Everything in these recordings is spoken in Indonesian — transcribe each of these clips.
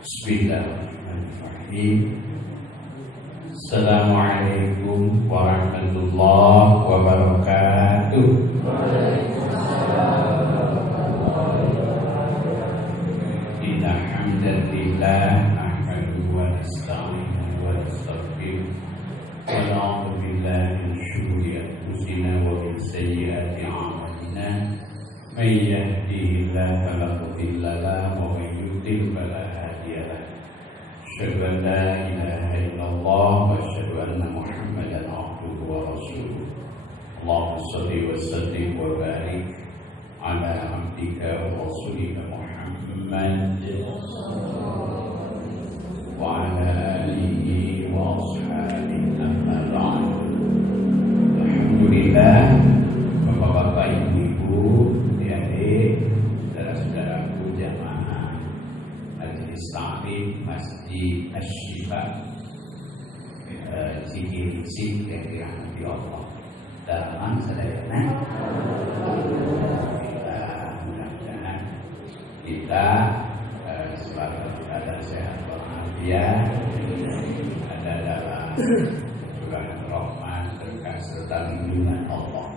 Bismillahirrahmanirrahim. Assalamualaikum warahmatullahi wabarakatuh. Innal hamdalillah nahmaduhu wa nasta'inuhu wa nastaghfiruh wa na'udzu billahi min shururi anfusina wa min sayyiati a'malina. May yahdihillahu fala mudilla lahu wa may yudlil fala hadiya lahu. Asyhadu an la ilaha illallah wa asyhadu anna Muhammadan abduhu wa rasuluh. Allahumma shalli wa sallim wa barik ala abdika wa rasulika Muhammad wa ala alihi wa ashabihi amma ba'd. Alhamdulillah, Bapak-bapak, Ibu-ibu, adik-adik, saudara-saudaraku jamaah Majelis Taklim Masjid Asy-Syifa Cikilisi yang dirahmati Allah. Dalam sadayana mudah-mudahan kita selalu ada sehat walafiat, ada dalam curah rahmat berkah serta lindungan Allah.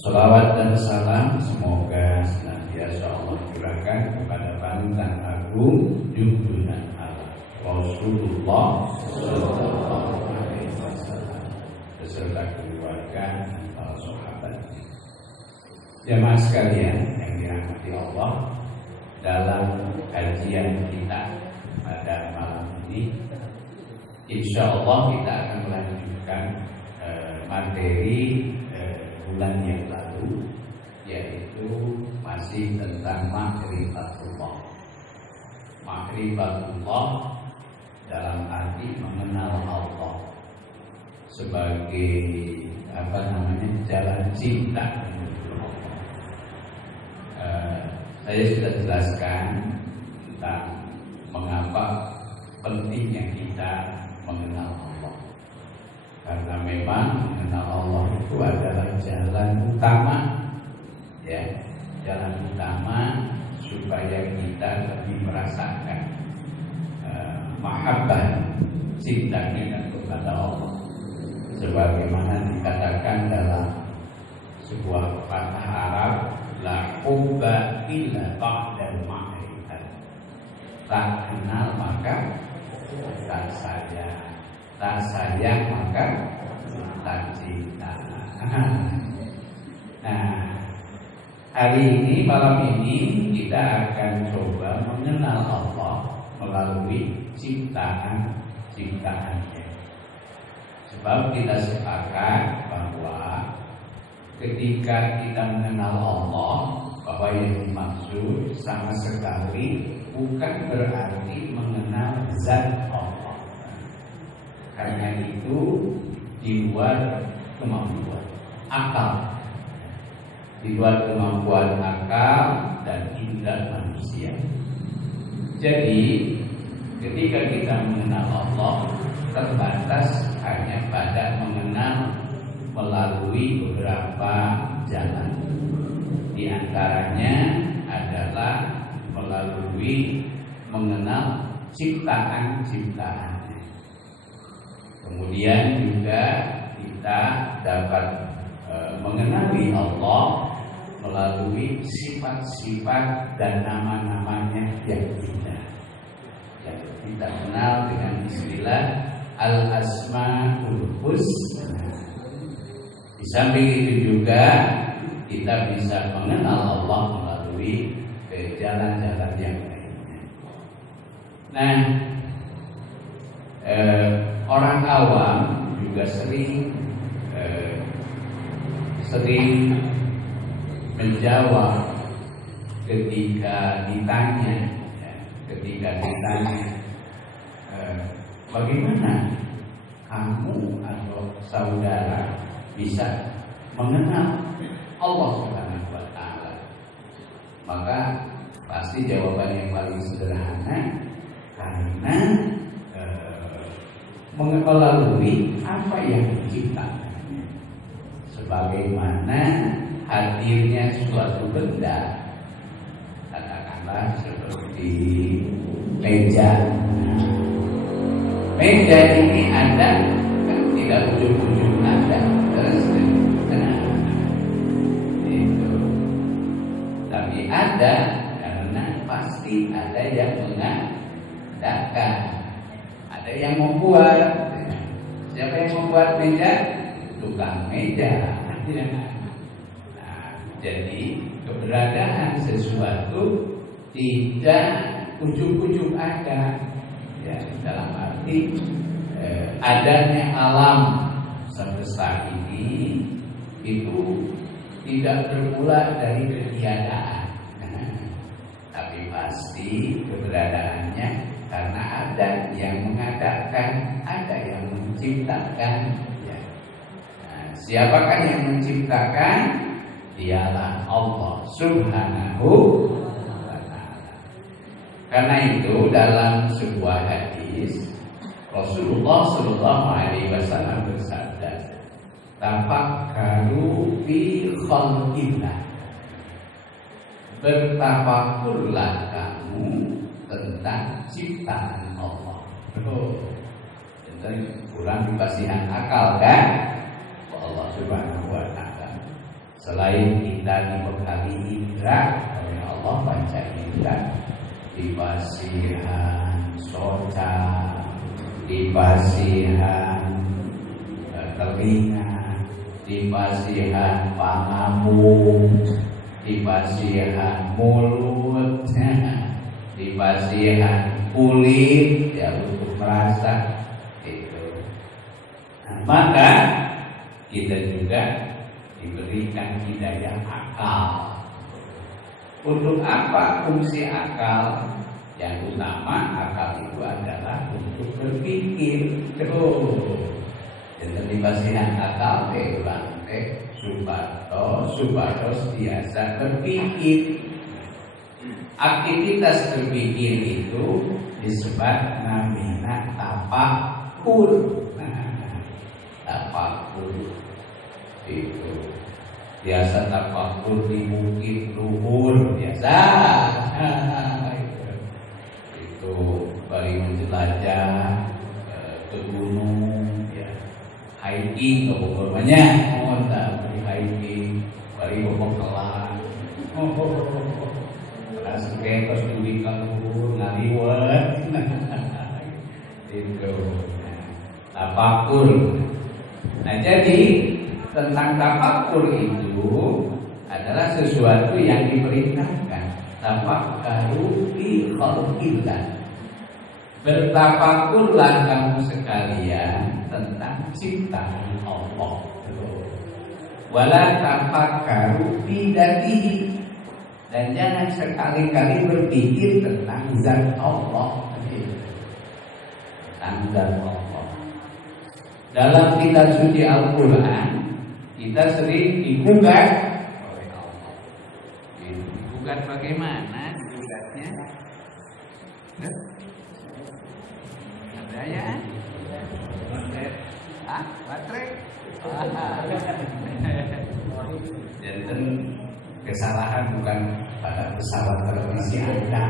Salawat dan salam semoga senantiasa Allah curahkan kepada panutan agung junjungan Allah Rasulullah sallallahu alaihi wasallam beserta keluarga dan para sahabat. Jamaah sekalian yang dirahmati Allah, dalam kajian kita pada malam ini, insya Allah kita akan melanjutkan materi bulan yang lalu, yaitu masih tentang ma'rifatullah. Ma'rifatullah dalam arti mengenal Allah sebagai jalan cinta. Saya sudah jelaskan tentang mengapa pentingnya kita mengenal Allah. Karena memang mengenal Allah itu adalah jalan utama, ya, jalan utama supaya kita lebih merasakan mahabbah, cintanya kepada Allah. Sebagaimana dikatakan dalam sebuah pepatah Arab, la hubba illa ba'dal ma'rifah. Tak kenal maka tak sayang, tak sayang maka tak cinta. Nah, hari ini, malam ini kita akan coba mengenal Allah melalui ciptaan-ciptaannya. Sebab kita sepakat bahwa ketika kita mengenal Allah, bahwa yang dimaksud sama sekali bukan berarti mengenal zat Allah. Karena itu di luar kemampuan akal, di luar kemampuan akal dan indera manusia. Jadi ketika kita mengenal Allah, terbatas hanya pada mengenal melalui beberapa jalan. Di antaranya adalah melalui mengenal ciptaan-ciptaannya. Kemudian juga kita dapat mengenali Allah melalui sifat-sifat dan nama-namanya yang indah, yang kita kenal dengan istilah Al-Asmaul Husna. Di samping itu juga kita bisa mengenal Allah melalui jalan-jalan yang lainnya. Nah, orang awam juga sering menjawab ketika ditanya, bagaimana kamu atau saudara bisa mengenal Allah Subhanahu wa Ta'ala? Maka pasti jawaban yang paling sederhana, karena melalui apa yang diciptakannya. Sebagaimana hadirnya suatu benda, katakanlah seperti meja. Meja ini ada kan tidak ujung-ujung ada terus itu. Tapi ada karena pasti ada yang mengadakan, ada yang membuat. Siapa yang membuat meja? Tukang meja. Nah, jadi keberadaan sesuatu tidak ujung-ujung ada, ya, dalam arti adanya alam semesta ini itu tidak bermula dari ketiadaan, tapi pasti keberadaannya karena ada yang mengadakan, ada yang menciptakan. Ya. Nah, siapakah yang menciptakan? Dialah Allah Subhanahu wa Ta'ala. Karena itu dalam sebuah hadis Rasulullah Shallallahu Alaihi Wasallam bersabda, "Tafakkaru fi khalqillah." Bertafakurlah kamu tentang ciptaan Allah. Tentu kurang dikasihan akal kan? Allah Subhanahu wa Ta'ala. Selain kita dibekali indra oleh Allah panca indra, dibasihan soca, dibasihan telinga, dibasihan pangamu, dibasihan mulut, dibasihan kulit ya untuk merasa itu. Nah, maka kita juga diberikan hidayah akal. Untuk apa fungsi akal? Yang utama akal itu adalah untuk berpikir. Dan dibasihan akal ulang supados biasa berpikir. Aktivitas berpikir itu disebut namanya tafakur. Tafakur itu biasa tafakur di bukit luhur biasa. Itu bari menjelajah ke gunung, ya, hiking ke Bogornya, bari hiking, bari bobok-bokokan. Terus duit luhur ngaliwat. Itu tafakur. Nah, jadi tentang tafakur itu adalah sesuatu yang diperintahkan. Tafakkaru fi khalqillah. Bertafakurlah kamu sekalian tentang ciptaan Allah. Wala tafakkaru fi dzatihi. Dan jangan sekali-kali berpikir tentang zat Allah. Tentang zat Allah. Dalam kitab suci Al-Quran kita sering digugat oleh Allah. Digugat bagaimana? Digugatnya ada ya? Baterai? Jadi kesalahan bukan pada pesawat televisi Anda.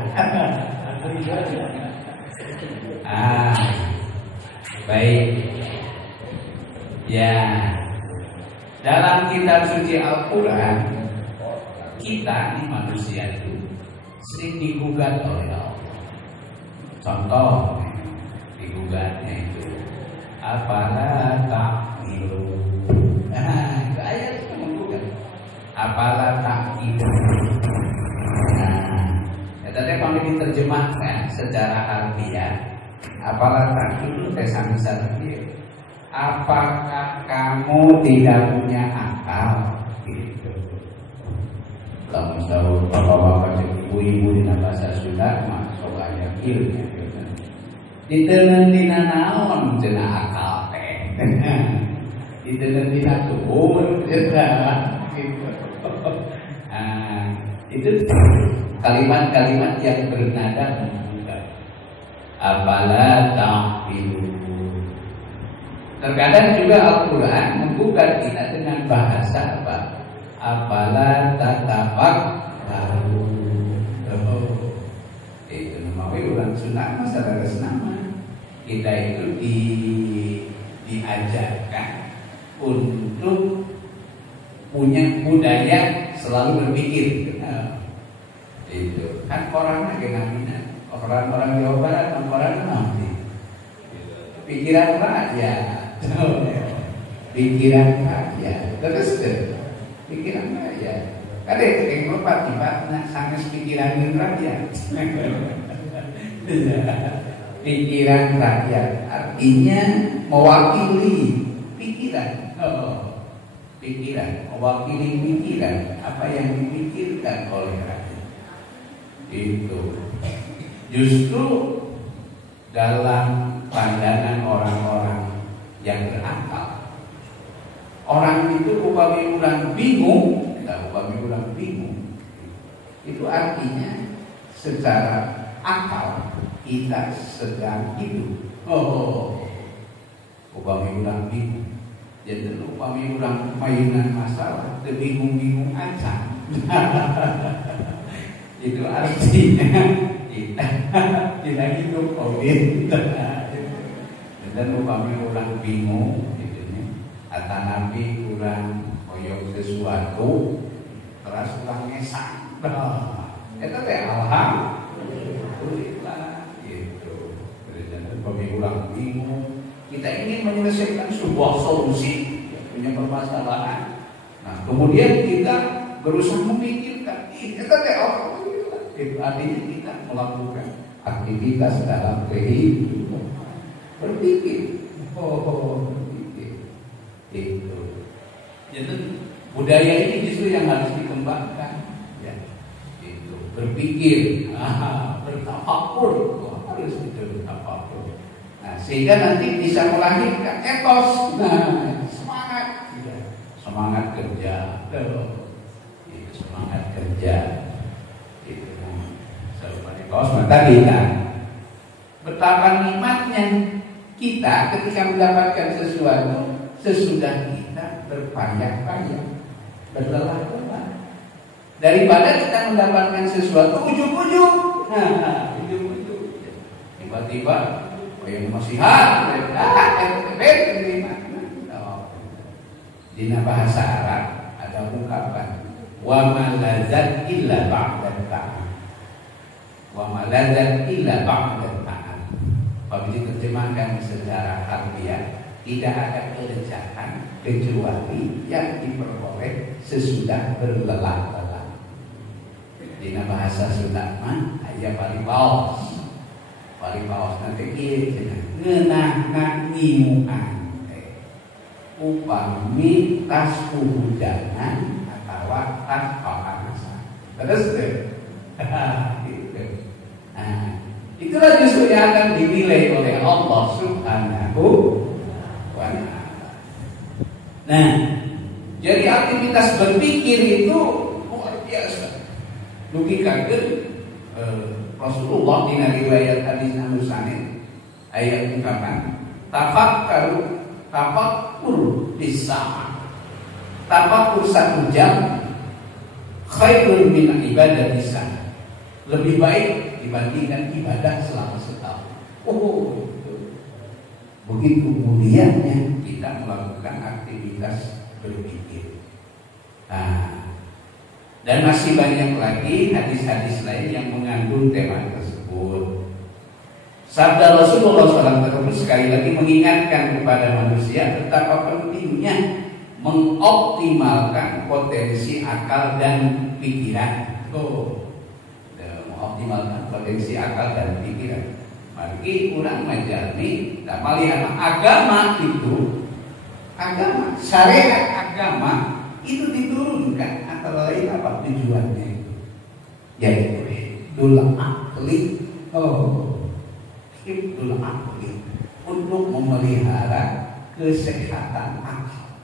Baik. Ya, dalam kitab suci Al-Quran kita ini manusia itu sering digugat oleh Allah. Contoh digugatnya itu apalah ta'qilu. Itu ayat itu menggugat. Apalah ta'qilu. Tadi kalau diterjemahkan secara harfiah, apalah ta'qilu sami sarfi. Apakah kamu tidak punya akal? Gitu. Kalau tahu bapak-bapak ibu-ibu di bahasa Sunda masuk ayat ilmu. Ditenan dina naon cenah akal teh. Ditenan dina tuhun gitu. Itu kalimat-kalimat yang bernada membuka. Apalah ta'qilu. Terkadang juga Al-Quran menggugat kita dengan bahasa apa? Apalah tatafakkaru. itu namawi ulang sunat masalah nama. Kita itu diajarkan untuk punya budaya selalu berpikir. Itu kan orangnya genamina, orang Jawa Barat, orang nanti pikiran rakyat, pikiran rakyat, terus pikiran rakyat. Kadang yang lupa tiba, nak sangat pikiran rakyat. Pikiran rakyat artinya mewakili pikiran. Pikiran, mewakili pikiran apa yang dipikirkan oleh rakyat. Itu justru dalam pandangan orang-orang yang berakal, orang itu upami ulang bingung, itu artinya secara akal kita sedang hidup. Upami ulang bingung, jadi upami ulang mainan masalah, bingung-bingung aja. Itu artinya kita hidup COVID. Dan upami ulang bingung, atau nabi ulang koyok sesuatu, terus ulang ngesak. Itu teh alhamdulillah gitu. Dan upami ulang bingung, kita ingin menyelesaikan sebuah solusi punya permasalahan. Nah, kemudian kita berusaha memikirkan, kita teh alhamdulillah. Itu artinya kita melakukan aktivitas dalam kehidupan, berpikir, berpikir. Itu. Jadi budaya ini justru yang harus dikembangkan. Ya, itu berpikir, bertafakur, harus itu bertafakur. Nah, sehingga nanti bisa melahirkan etos, semangat, semangat kerja, semangat kerja. Tadi kan betapa nikmatnya kita ketika mendapatkan sesuatu sesudah kita berpayah-payah, berlelah-lelah, daripada kita mendapatkan sesuatu ujung-ujung. Ujung-ujung tiba-tiba yang masih di bahasa Arab ada ungkapan wa ma lazat illa ba'da ta'am, wa ma lazat illa ba'da ta'am. Apabila diterjemahkan secara harfiah, tidak ada kelezatan kecuali yang diperoleh sesudah berlelah-lelah. Di bahasa Sunda mah aya paling paos nanti kieu ngeunah ngimuan upami tas hujanan atawa tas panasan. Terus itulah justru yang akan dinilai oleh Allah Subhanahu wa ta'ala. Nah, jadi aktivitas berpikir itu luar biasa. Logikakeun Rasulullah di riwayat hadis anu sanad ayat ungkapan tafakkur bis-sa'a. Tafakkur 1 jam khairun min ibadati sana. Lebih baik dibandingkan ibadah selama setahun. Begitu mulianya kita melakukan aktivitas berpikir. Dan masih banyak lagi hadis-hadis lain yang mengandung tema tersebut. Sabda Rasulullah SAW sekali lagi mengingatkan kepada manusia betapa pentingnya mengoptimalkan potensi akal dan pikiran. Mengoptimalkan potensi akal dan pikiran. Mari kurang majalmi, tak melihat agama itu, agama syariat agama itu diturunkan antara lain apa tujuannya itu, yaitu hifdzul aqli, hifdzul aqli, untuk memelihara kesehatan akal,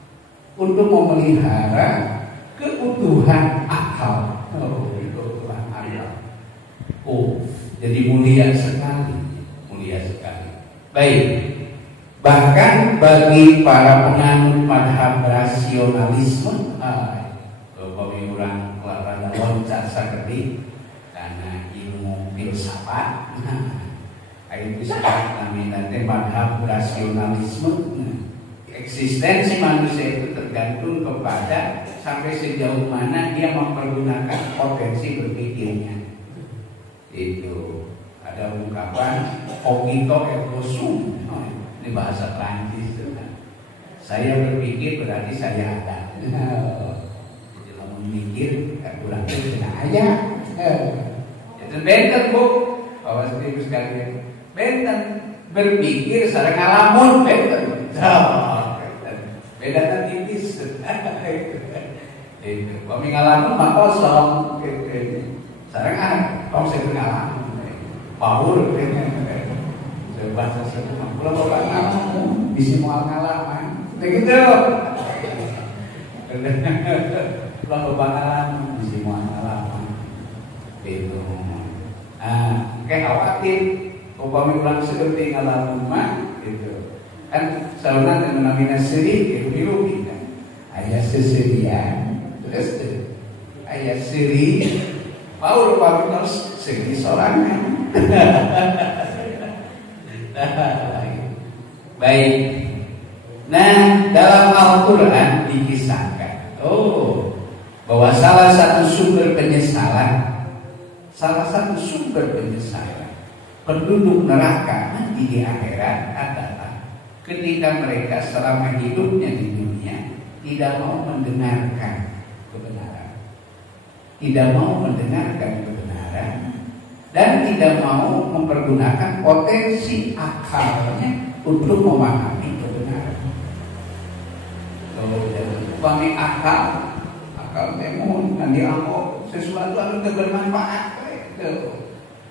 untuk memelihara keutuhan akal. Keutuhan akal. Jadi mulia sekali. Baik. Bahkan bagi para penganut madhab rasionalisme, kami orang larang loncat sakti karena ilmu filsafat. Itu namanya madhab rasionalisme. Eksistensi manusia itu tergantung kepada sampai sejauh mana dia mempergunakan potensi berpikirnya. Itu ada ungkapan cogito ergo sum. Ini bahasa Prancis. Saya berpikir berarti saya ada. Jadi kalau memikir kurang kena aja. Itu benten bu, bawa ibu sekalian. Benten berpikir sareng ngalamun benten. Beda kan tipis. Itu kami ngalamun mah kosong. Sareng konsep ngalamun. Power. Bahasa semua. Kalau orang ngalamun bisa mau ngalaman. Begitu. Kalau pengalaman bisa mau ngalaman. Itu. Kayak khawatir. Upami ulang seperti ngalamun mah. Gitu. Kan saluran yang menamina seri itu birugi kan. Ayah seserian. Terus ayah seri. Mau upami terus seri sorangan. Baik. Nah, dalam Al-Quran dikisahkan bahwa salah satu sumber penyesalan penduduk neraka nanti di akhirat adalah ketika mereka selama hidupnya di dunia tidak mau mendengarkan kebenaran, dan tidak mau mempergunakan potensi akalnya untuk memahami kebenaran. Kami akal memang nanti sesuatu yang bermanfaat.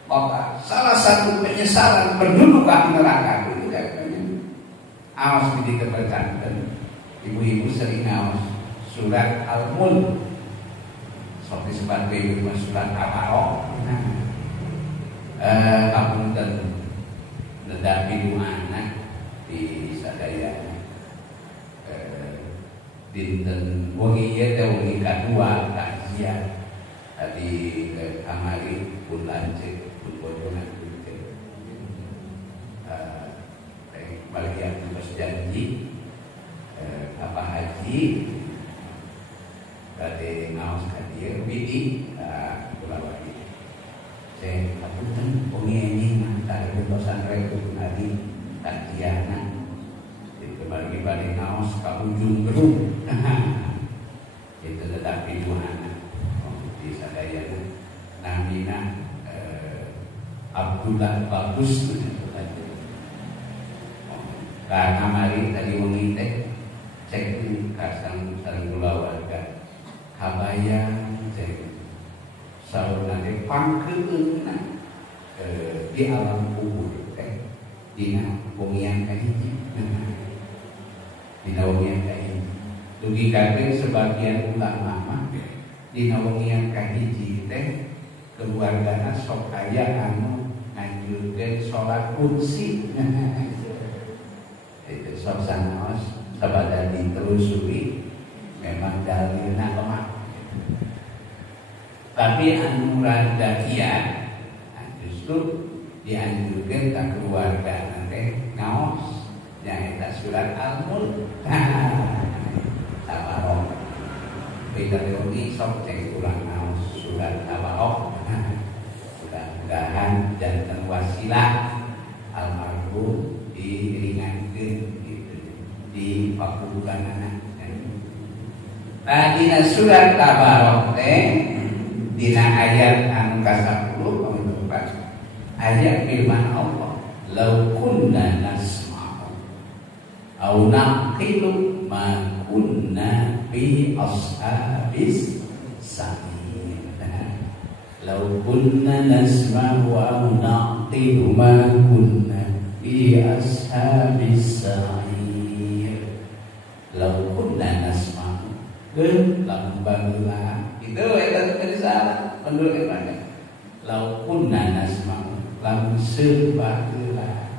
Maka salah satu penyesalan penduduk neraka itu katanya, awas dikatakan ibu-ibu sering awas surat Al-Mulk, seperti sebagai ibu surat Al-Baqarah. Kamu dan nedapi anak di sadaya dinten wengi teh wengi kadua kajian tadi kamari pun lancet pun bojongan bagian tugas janji apa haji tadi ngaos hadir bidi pulau lagi saya apunten wengi ini antara dosan rek tadi kajian bagi balik naos ke ujung gerung. Itu tetapi dua anak di sadaya namina Abdullah Bagus. Karena mari tadi wengi teh cek kasang sareng kula warga kabayang cek saur nanti pangkeunna di alam kubur teh dina wengian kahiji. Di nawangian kahiji dugi kakek sebagian ulama di nawangian kahiji teh keluargana sok aya anu nganjurkeun salat kursi. Itu sok sanaos sabada ditelusuri memang dalilna lemah. Tapi anu rada kiat justru dianjurkeun ka keluarga teh ngaos nyaeta surat Al-Mulk. Tabarok. Beda ini sok cek ulang naos surat Tabarok. Mudah-mudahan janten wasilah almarhum diringankeun gitu di pakuburanana. Nah dina surat Tabarok teh dina ayat anu ka-10 ayat firman Allah, "Lau kunna au naqilu ma kunna fi ashabis sa'ir." Lau kunna nasma'u au naqilu ma kunna fi ashabis sa'ir. Lau kunna nasma'u keun lamun bageula itu eta teh salah pendul banyak. Lau kunna nasma'u lamun sebageula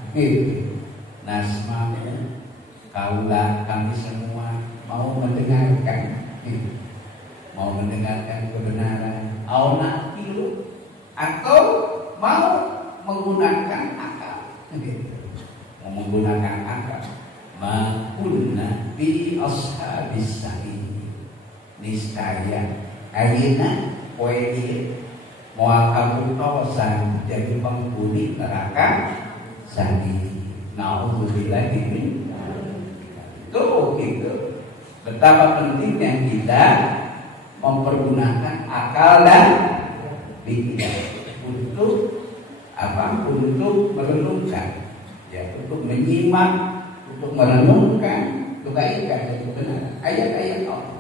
nasma'u kaulah kami semua mau mendengarkan kebenaran. Auna ilu atau mau menggunakan akal, mau menggunakan akal. Ma kunna bi ashabis sa'id. Niscaya ayeuna poe ieu moal kabuktosan jadi penghuni neraka sa'id. Nauzubillah min tuh gitu. Betapa pentingnya kita mempergunakan akal dan pikiran untuk apa? Untuk merenungkan, ya, untuk menyimak, untuk merenungkan kebaikan dan kebenaran ayat-ayat Allah.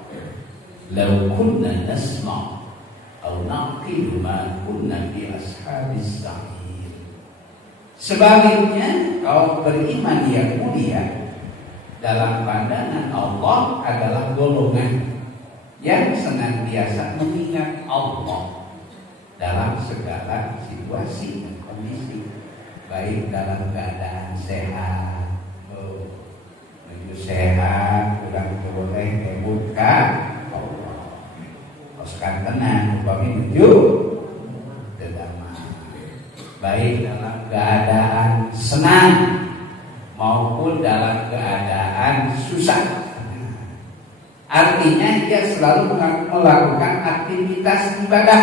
Lau kunna nasma' atau naqilu ma kunna fi ashabis sa'ir. Sebaliknya, kaum beriman yang mulia dalam pandangan Allah adalah golongan yang senantiasa mengingat Allah dalam segala situasi dan kondisi, baik dalam keadaan sehat, menuju sehat, kurang boleh kebutkan Allah, oskan tenang, upami menuju damai, baik dalam keadaan senang maupun dalam keadaan susah. Artinya dia selalu melakukan aktivitas ibadah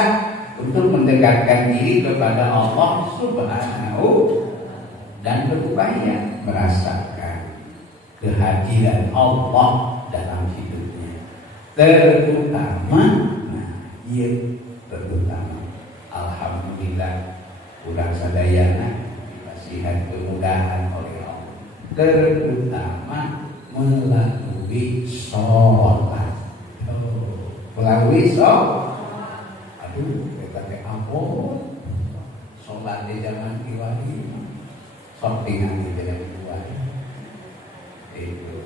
untuk mendekatkan diri kepada Allah Subhanahu dan berupaya merasakan kehadiran Allah dalam hidupnya. Terutama, terutama alhamdulillah ulang sadayana dikasihan kemudahan oleh Allah. Terutama melalui sholat. Melalui sholat. Aduh, kita kayak ampun. Sholat di zaman kiwari, shotingan di zaman kiwari. Itu.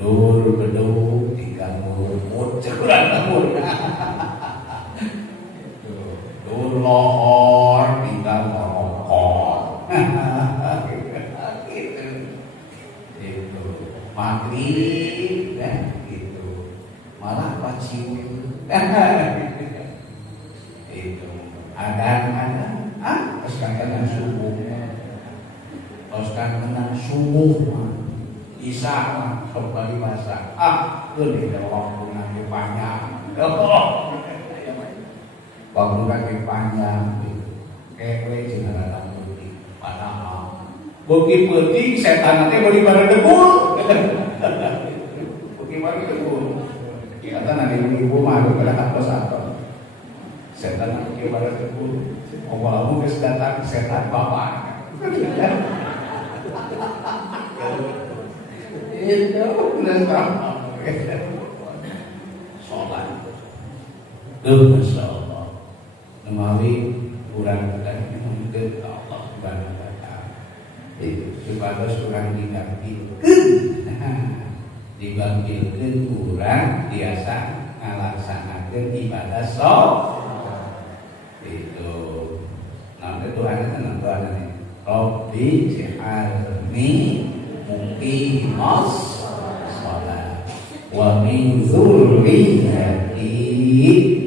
Dur beduk tiga murmut cekuran lemur. Dur lohor tiga merokok. Maghrib kan gitu, malah paciu itu ada sekarang subuh Isa kembali masak ini waktu nanti panjang waktu nanti panjang kewe jangan ada putih padahal bukti penting setan nanti beribadah debul. Bagaimana debul? Kata nanti ibu malu pada apa satu. Setan nanti beribadah debul. Awalmu kesedatang setan bapak. Itu benar. Sholat. Tuh Masya Allah. Nemawi kurang dan mungkin Allah Subhanahu wa ta'ala. Supaya surang dibangkitkan kurang biasa ngalaksanakan ibadah sholat itu. Nah Tuhan itu Tuhan ini Rabbi ji'alni muqimas sholat wa min dzurriyyati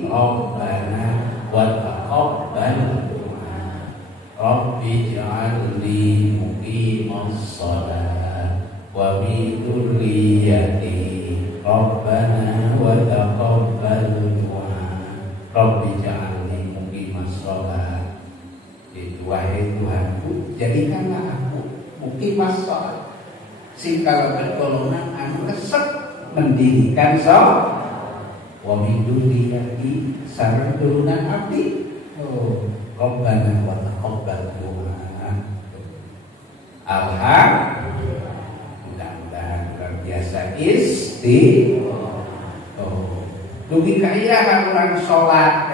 Rabbana wa taqabbal du'a. Rabbi ji'alni muqimas sholat wa min dzurriyyati Rabbana wa taqabbal du'a. Rabbi ja'alni muqimas sholat. Itu wahai Tuhanku, jadikanlah aku muqimas sholat. Sing kalaban golongan anu resep mendirikan sholat. Wa min dzurriyyati sareng turunan abdi. Rabbana wa taqabbal du'a. Alhamdulillah. Biasa dugi kaya kan orang sholat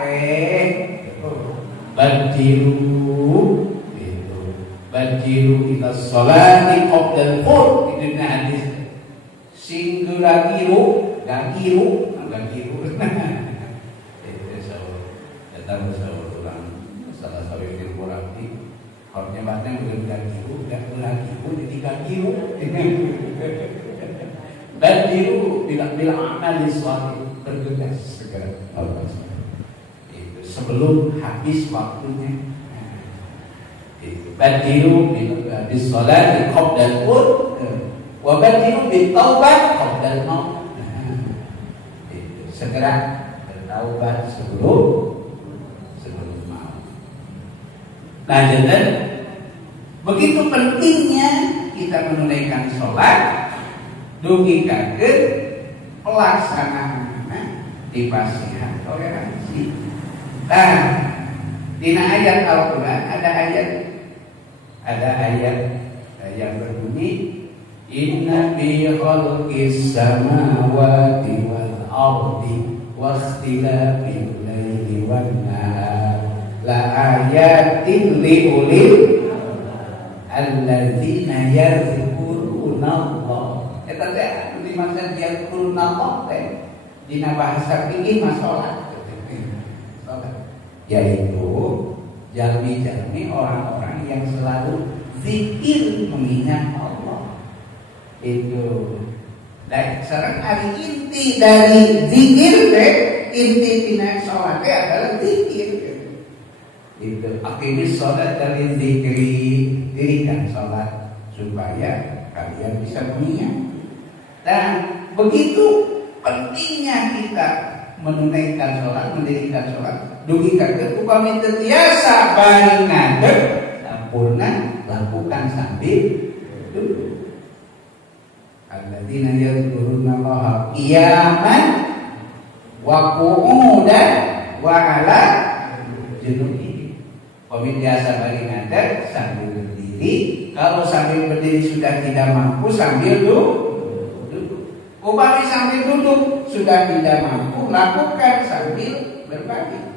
Bajiru ila sholati qabdal fur. Itu hadis sing gagiru datang orang salah satu yang berarti harusnya bahasnya bukan gagiru jadi gagiru. Badiru bila amal salih bergegas segera itu sebelum habis waktunya. Badiru bis salat qabla al-maut wa badiru bit taubah qabla al-maut. Segera bertaubat sebelum maut. Nah, jadi begitu pentingnya kita menunaikan sholat, dugikakeun pelaksanaanna dipasihan toleransi. Nah, dina ayat Al-Quran ada ayat yang berbunyi inna fi khalqis samawati wal ardi wakhtilafil laili wan nahar la ayatin li ulil alladzina yadhkuruna Allah. Eta teh dimaksud yadhkuruna Allah teh dina bahasa fikih masalah. Yaitu jalmi-jalmi orang-orang yang selalu zikir mengingat Allah. Itu. Dan sekarang hari inti dari zikir inti tina sholat adalah zikir. Itu. Akhirnya sholat dari zikri, dirikan sholat supaya kalian bisa mengingat. Dan begitu pentingnya kita menunaikan sholat, mendirikan sholat. Dugikakeun upami teu tiasa bari ngadeg, sampurna lakukan sambil duduk. Alladzina yadhkuruna Allaha qiyaman wa qu'udan wa 'ala junubihim. Upami tiasa bari ngadeg sambil berdiri, kalau sambil berdiri sudah tidak mampu sambil duduk. Upami sambil duduk sudah tidak mampu, lakukan sambil berbalik.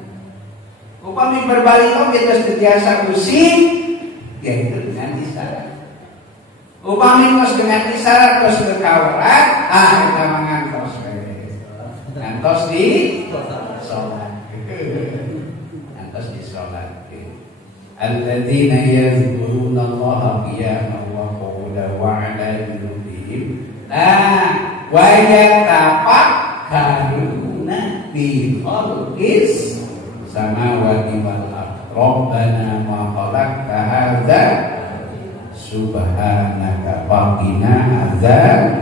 Upami berbalik kita sentiasa pusing, yaitu dengan isyarat. Upami kos dengan isyarat kos berkawaran, kita mengantos ngantos di sholat. Ngantos di sholat. Alladzina yadhkuruna Allaha qiyaman wa qu'udan wa 'ala junubihim. Nah, wa yatafakkaruna fi khalqis samawati wal ardh. Rabbana ma khalaqta hadza subhanaka faqina adzab.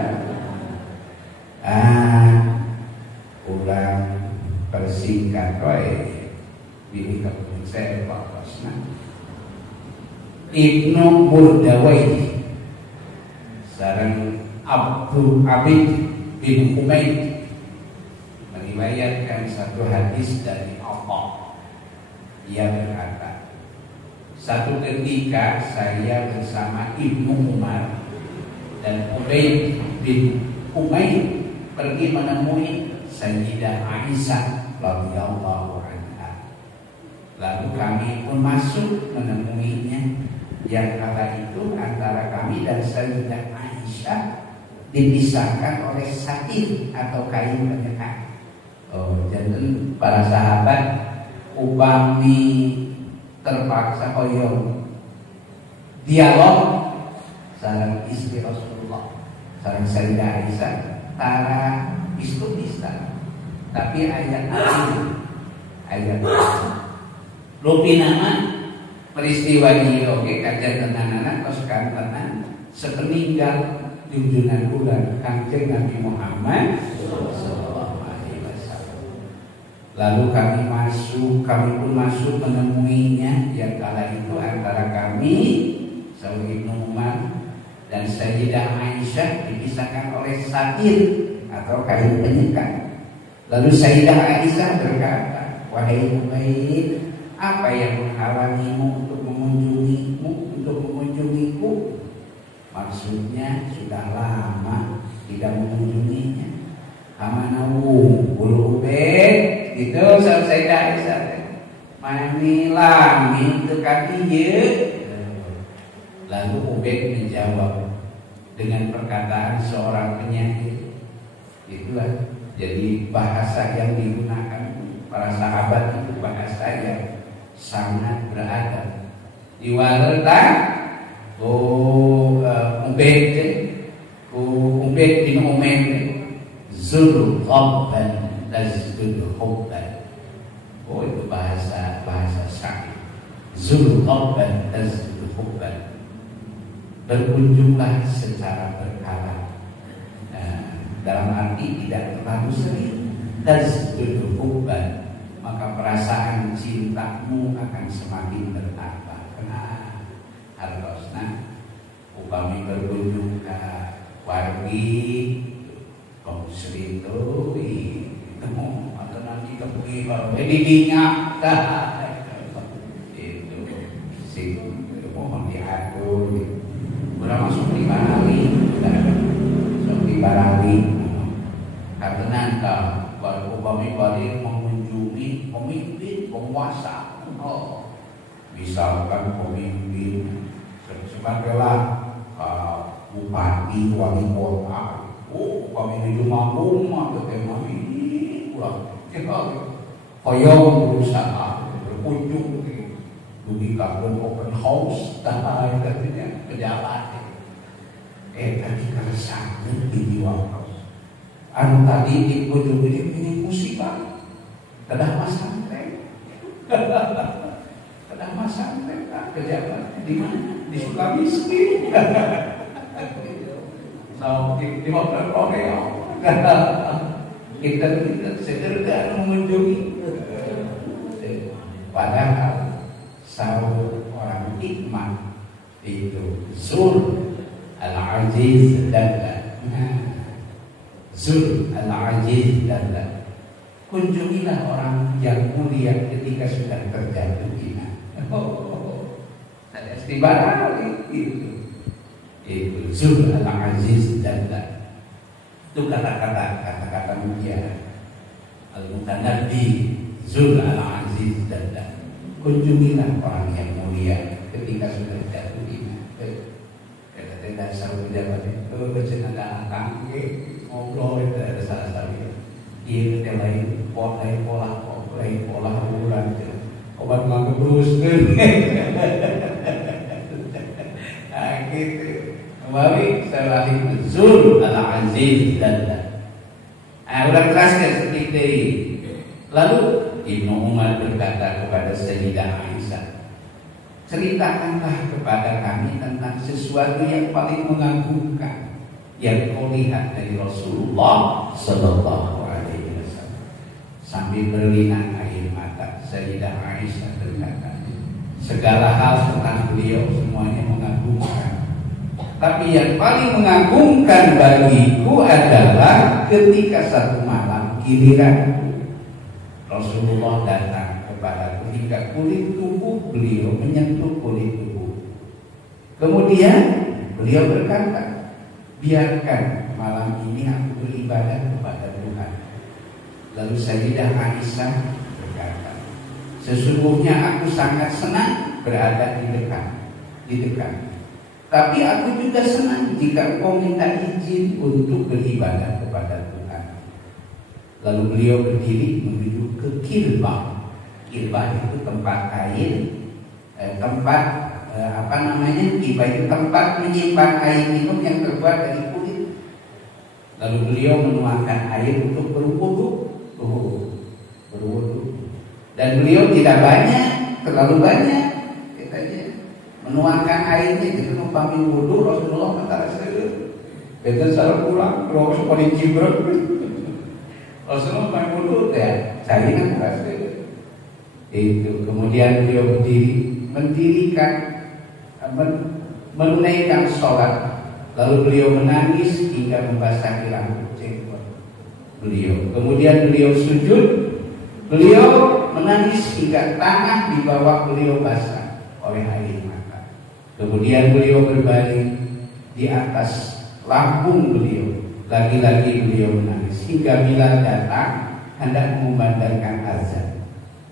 Ulang persingkat wae. Ini kemudian saya pakosna. Ibnu Burdawi sareng Abdul Abid bin Humaid meriwayatkan satu hadis dari Allah. Ia berkata, satu ketika saya bersama Ibnu Umar dan Ubaid bin Umair pergi menemui Sayyidah Aisyah radhiyallahu anha. Lalu kami pun masuk menemuinya. Yang kala itu antara kami dan Sayyidah Aisyah dipisahkan oleh satir atau kain penyekat. Jadi para sahabat upami terpaksa hoyong dialog sareng istri Rasulullah sareng Sayyidah Aisyah tara istri-istri. Tapi ayat lupi nama peristiwa ini oke kajian tenang-tenang kos tenang sepeninggal junjungan bulan Kanjeng Nabi Muhammad sallallahu alaihi wasallam. Lalu kami pun masuk menemuinya. Yang kala itu antara kami Saud Ibnu Umar dan Sayyidah Aisyah dipisahkan oleh satir atau kain penyekat. Lalu Sayyidah Aisyah berkata, wahai Ubaid, apa yang menghalangimu untuk mengunjungiku? Maksudnya sudah lama tidak mengunjunginya. Kamanawu bulu Ubaid itu Sayyidah Aisyah. Manilah mintu kaki ye. Lalu Ubaid menjawab dengan perkataan seorang penyair. Itulah jadi bahasa yang digunakan para sahabat itu bahasa yang sangat beradab. Diwalerta Ubaid bin Umair Zul Hubban dan Zul Hubban. Itu bahasa Zul qabban tazul hubban. Berkunjunglah secara berkala. Dalam arti tidak terlalu sering. Tazul hubban, maka perasaan cintamu akan semakin bertambah. Karena harusnya upami berkunjung ke wargi konselito itu atau nanti pergi didinya itu sih mohon diatur udah masuk di Barawi karena kalau upami balik mengunjungi pemimpin penguasa misalkan pemimpin sebagailah bupati wali kota kami di rumah ketemu ini pulang kita koyong berusaha berkunjung dugi kabel open house katanya pejabat tadi keresahan di waktu anu tadi di kunjung ini musibah kedah masantren kedah masantren pejabat di mana di Sukamiskin di hotel Korea kita segera mengunjungi padahal sahur orang hikmah itu Zul Al-Aziz Dalla Zul Al-Aziz Dalla. Kunjungilah orang yang mulia ketika sudah terjatuh hina. Ada istibarat itu Zul Al-Aziz Dalla. Itu kata-kata mulia Al-Mutanabbi Zul Al-Aziz Dalla. Kunjungilah orang yang mulia ketika sudah jatuh hina. Kata-kata sahur pejabat itu bercanda tangke ngobrol itu ada salah satu dia lain pola bulan obat mangga bruskeun gitu kembali selain Zul Al-Aziz Dalla. Udah jelaskan seperti ini. Lalu Ibnu Umar berkata kepada Sayyidah Aisyah, ceritakanlah kepada kami tentang sesuatu yang paling mengagumkan yang kau lihat dari Rasulullah Sallallahu Alaihi Wasallam. Sambil berlinang air mata, Sayyidah Aisyah berkata, segala hal tentang beliau semuanya mengagumkan. Tapi yang paling mengagumkan bagiku adalah ketika satu malam giliran Rasulullah datang kepadaku hingga kulit tubuh beliau menyentuh kulit tubuh. Kemudian beliau berkata, biarkan malam ini aku beribadah kepada Tuhan. Lalu Sayyidah Aisyah berkata, sesungguhnya aku sangat senang berada di dekat. Tapi aku juga senang jika engkau minta izin untuk beribadah kepada Tuhan. Lalu beliau berdiri menuju ke Kilbah. Kilbah itu tempat air, Kilbah itu tempat menyimpan air minum yang terbuat dari kulit. Lalu beliau menuangkan air untuk berwudu. Dan beliau tidak banyak, terlalu banyak. Menuangkan airnya itu numpami wudu Rasulullah mentara sedeur. Beten salah pulang, kalau seperti jibril. Rasulullah main wudu ya, saya kan berhasil. Itu kemudian beliau menunaikan sholat. Lalu beliau menangis hingga membasahi rambut jenggot beliau. Kemudian beliau sujud. Beliau menangis hingga tanah di bawah beliau basah oleh air mata. Kemudian beliau berbaring di atas lambung beliau. Lagi-lagi beliau menangis hingga Bilal datang hendak memandangkan azan.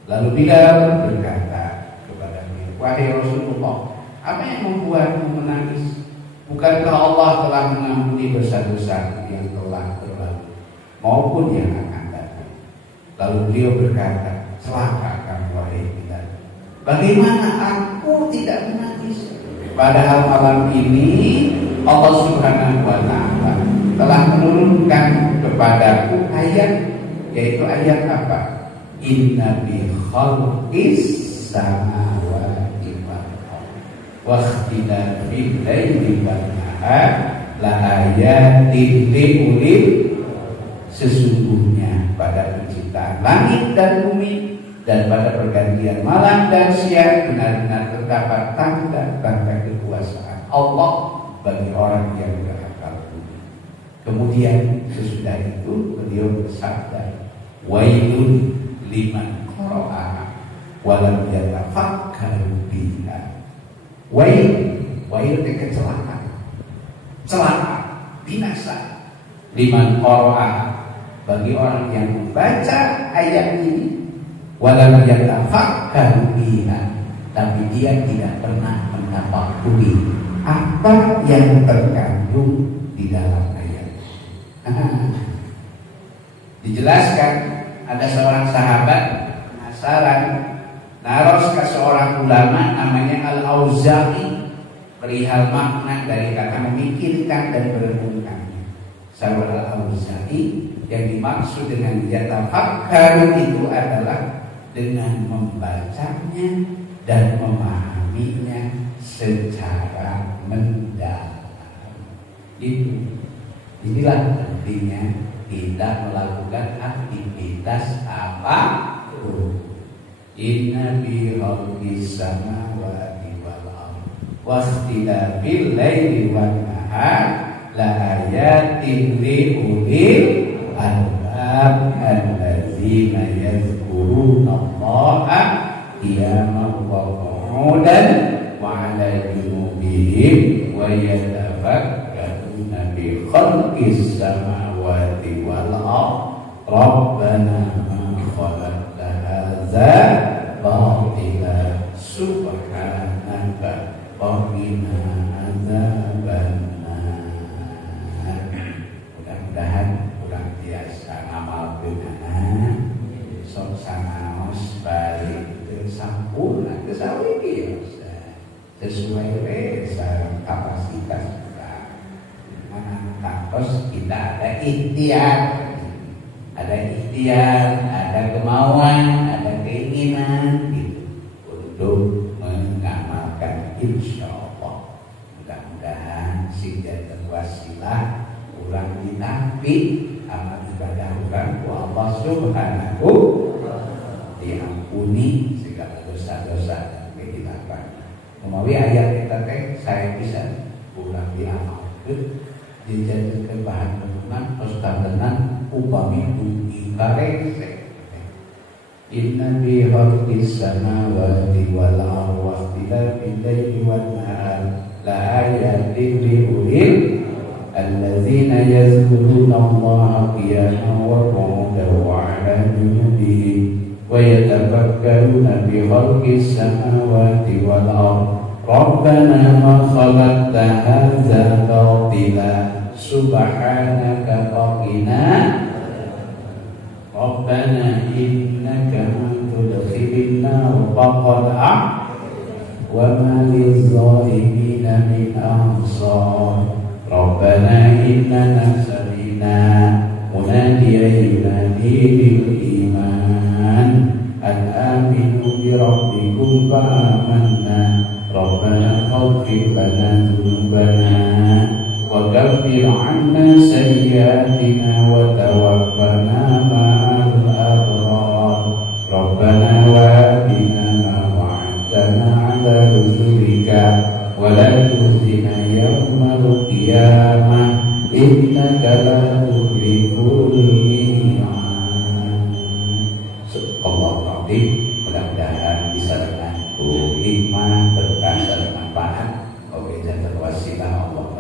Lalu Bilal berkata kepada beliau, wahai Rasulullah, apa yang membuatmu menangis? Bukankah Allah telah mengampuni dosa-dosa yang telah berlalu maupun yang akan datang? Lalu beliau berkata, celaka kamu wahai Bilal. Bagaimana aku tidak menangis? Padahal malam ini Allah Subhanahu wa Ta'ala telah menurunkan kepadaku ayat, yaitu ayat apa? Inna bi khalqis samawati ikhtilafil laili wan nahar la ayatin liulil, sesungguhnya pada penciptaan langit dan bumi dan pada pergantian malam dan siang benar-benar terdapat tanda-tanda kekuasaan Allah bagi orang yang berakal budi. Kemudian sesudah itu beliau bersabda, wailun liman qara'aha walam yatafakkaru biha. Wail itu kecelakaan, celaka, binasa. Liman qara'aha, bagi orang yang membaca ayat ini, walam yatafakkaru biha, tapi dia tidak pernah mentafakuri apa yang terkandung di dalam ayat. Dijelaskan ada seorang sahabat penasaran naros ke seorang ulama namanya Al-Auza'i perihal makna dari kata memikirkan dan merenungkan. Sahabat Al-Auza'i yang dimaksud dengan yatafakkaru itu adalah dengan membacanya dan memahaminya secara mendalam. Inilah pentingnya tidak melakukan aktivitas apapun. Inna fi khalqis samawati wal ardi wastilafil laili wan nahar la ayatin li ulil albab allazina yadhkuruna Allaha qiyaman wa qu'udan wa 'ala junubihim wa yatafakkaruna fi khalqis samawati wal ardi rabbana ma khalaqta hadza batila subhanaka qina adzabannar. Mudah-mudahan kurang biasa ngamal dengan sok sanaos balik sampurna kesawiki sesuai kapasitas kita. Terus kita ada ikhtiar, ada kemauan, ada keinginan gitu, untuk mengamalkan insya Allah. Mudah-mudahan sejatan wasilah kurang dinampik amal ibadah kurang ku Allah subhanahu diampuni segala dosa-dosa dan kehilapan. Melalui ayat kita saya bisa kurang diamalkan dijadikan bahan renungan ustadzenan upami dugi karese. Inna fi khalqis samawati wal ardi wastilafil laili wan nahar la ayatin li ulil allazina yazkuruna Allaha qiyaman wa qu'udan wa 'ala junubihim wa yatafakkaruna fi khalqis samawati wal ardi rabbana ma khalaqta hadza batila subhanaka qina rabbana innaka man tudkhilin nar faqad wa ma liz-zalimina min ansar rabbana innana sami'na munadiyan yunadi lil iman an aminu bi rabbikum fa amanna rabbana ighfir lana dhunubana وكفر عنا سيئاتنا وتوفنا مع الأبرار ربنا وآتنا ما وعدتنا على رسلك ولا تخزنا يوم القيامة إنك لا تخلف الميعاد. Allahul Azim. Mudah-mudahan bisa dengan hikmah, berkah dan manfaat. Oke, jangan wasilah Allah.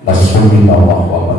Bismillahirrahmanirrahim.